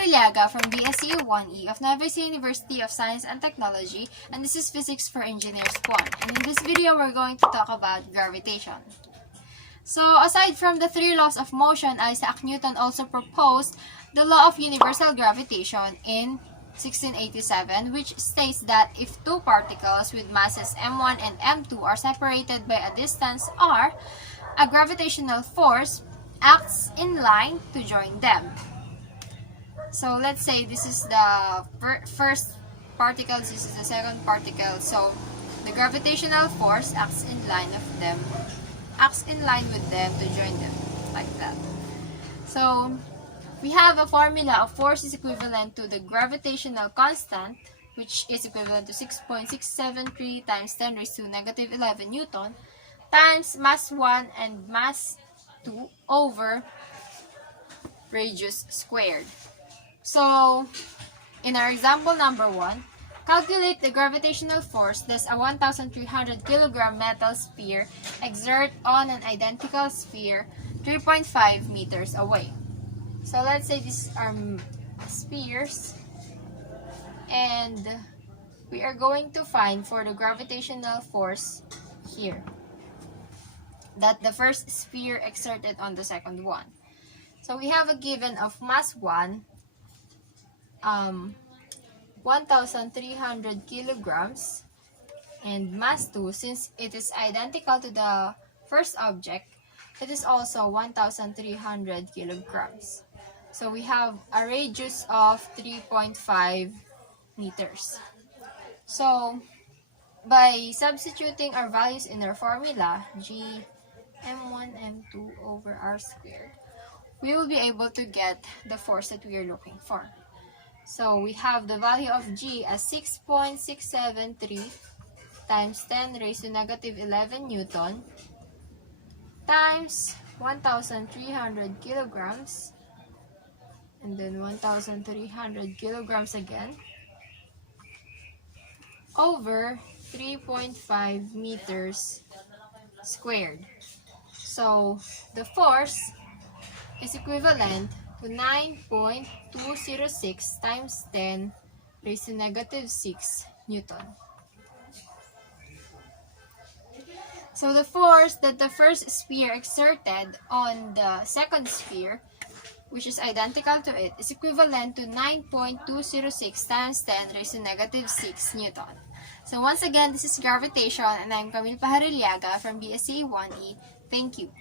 Pajarillaga from BSCE 1E of Nueva University of Science and Technology, and this is Physics for Engineers 1. And in this video, we're going to talk about gravitation. So, aside from the three laws of motion, Isaac Newton also proposed the law of universal gravitation in 1687, which states that if two particles with masses m1 and m2 are separated by a distance r, a gravitational force acts in line to join them. So let's say this is the first particle, this is the second particle. So the gravitational force acts in line with them to join them, like that. So we have a formula of force is equivalent to the gravitational constant, which is equivalent to 6.673 times 10 raised to negative 11 Newton, times mass 1 and mass 2 over radius squared. So, in our example number 1, calculate the gravitational force that a 1,300 kilogram metal sphere exert on an identical sphere 3.5 meters away. So, let's say these are spheres, and we are going to find for the gravitational force here that the first sphere exerted on the second one. So, we have a given of mass 1, 1,300 kilograms, and mass 2, since it is identical to the first object, it is also 1,300 kilograms. So we have a radius of 3.5 meters. So by substituting our values in our formula, g m1 m2 over r squared, we will be able to get the force that we are looking for. So we have the value of G as 6.673 times 10 raised to negative 11 Newton times 1,300 kilograms, and then 1,300 kilograms again, over 3.5 meters squared. So the force is equivalent to 9.206 times 10 raised to negative 6 Newton. So the force that the first sphere exerted on the second sphere, which is identical to it, is equivalent to 9.206 times 10 raised to negative 6 Newton. So once again, this is Gravitation, and I'm Camille Pajarillaga from BSCE 1E. Thank you.